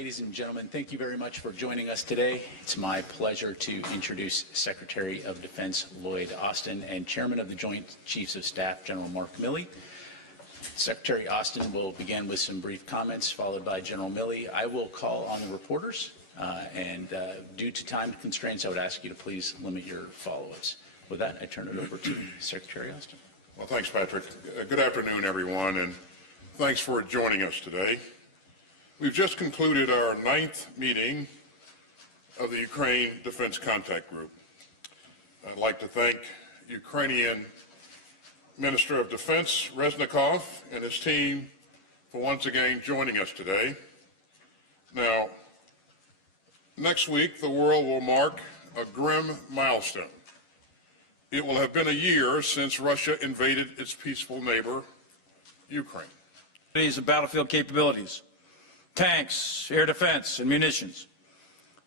Ladies and gentlemen, thank you very much for joining us today. It's my pleasure to introduce Secretary of Defense Lloyd Austin and Chairman of the Joint Chiefs of Staff, General Mark Milley. Secretary Austin will begin with some brief comments, followed by General Milley. I will call on the reporters, and due to time constraints, I would ask you to please limit your follow-ups. With that, I turn it over to Secretary Austin. Well, thanks, Patrick. Good afternoon, everyone, and thanks for joining us today. We've just concluded our 9th meeting of the Ukraine Defense Contact Group. I'd like to thank Ukrainian Minister of Defense Reznikov and his team for once again joining us today. Now, next week, the world will mark a grim milestone. It will have been a year since Russia invaded its peaceful neighbor, Ukraine. Of battlefield capabilities, tanks, air defense, and munitions.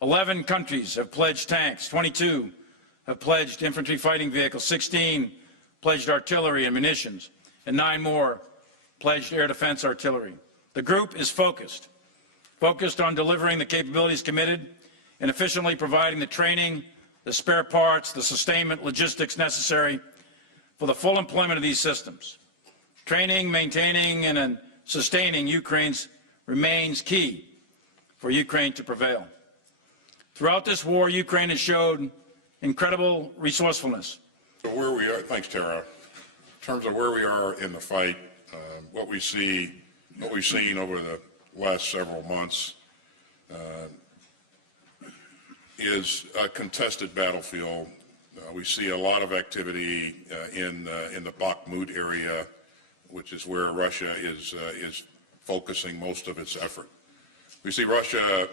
11 countries have pledged tanks, 22 have pledged infantry fighting vehicles, 16 pledged artillery and munitions, and 9 more pledged air defense artillery. The group is focused on delivering the capabilities committed and efficiently providing the training, the spare parts, the sustainment, logistics necessary for the full employment of these systems. Training, maintaining, and sustaining Ukraine's remains key for Ukraine to prevail. Throughout this war, Ukraine has showed incredible resourcefulness. Where we are, thanks, Tara. In terms of where we are in the fight, what we've seen over the last several months is a contested battlefield. We see a lot of activity in the Bakhmut area, which is where Russia is focusing most of its effort. We see Russia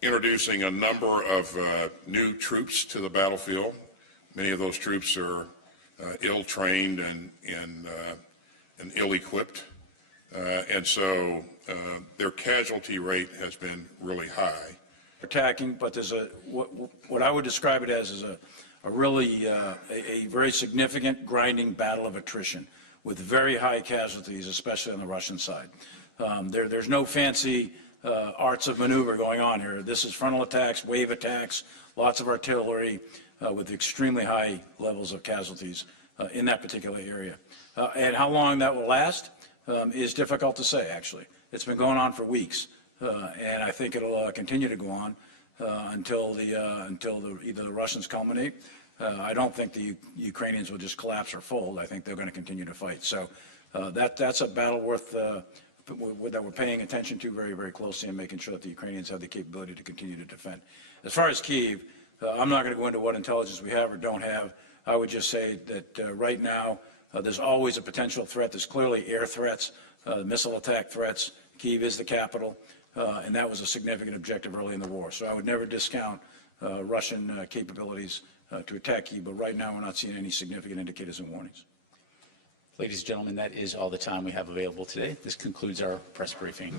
introducing a number of new troops to the battlefield. Many of those troops are ill-trained and ill-equipped, and so their casualty rate has been really high. Attacking, but there's what I would describe it as is a really a very significant grinding battle of attrition with very high casualties, especially on the Russian side. There's no fancy arts of maneuver going on here. This is frontal attacks, wave attacks, lots of artillery with extremely high levels of casualties in that particular area. And how long that will last is difficult to say, actually. It's been going on for weeks, and I think it'll continue to go on until either the Russians culminate. I don't think the Ukrainians will just collapse or fold. I think they're going to continue to fight. So that's a battle worth that we're paying attention to very, very closely and making sure that the Ukrainians have the capability to continue to defend. As far as Kyiv, I'm not going to go into what intelligence we have or don't have. I would just say that right now there's always a potential threat. There's clearly air threats, missile attack threats. Kyiv is the capital, and that was a significant objective early in the war. So I would never discount Russian capabilities to attack Kyiv, but right now we're not seeing any significant indicators and warnings. Ladies and gentlemen, that is all the time we have available today. This concludes our press briefing.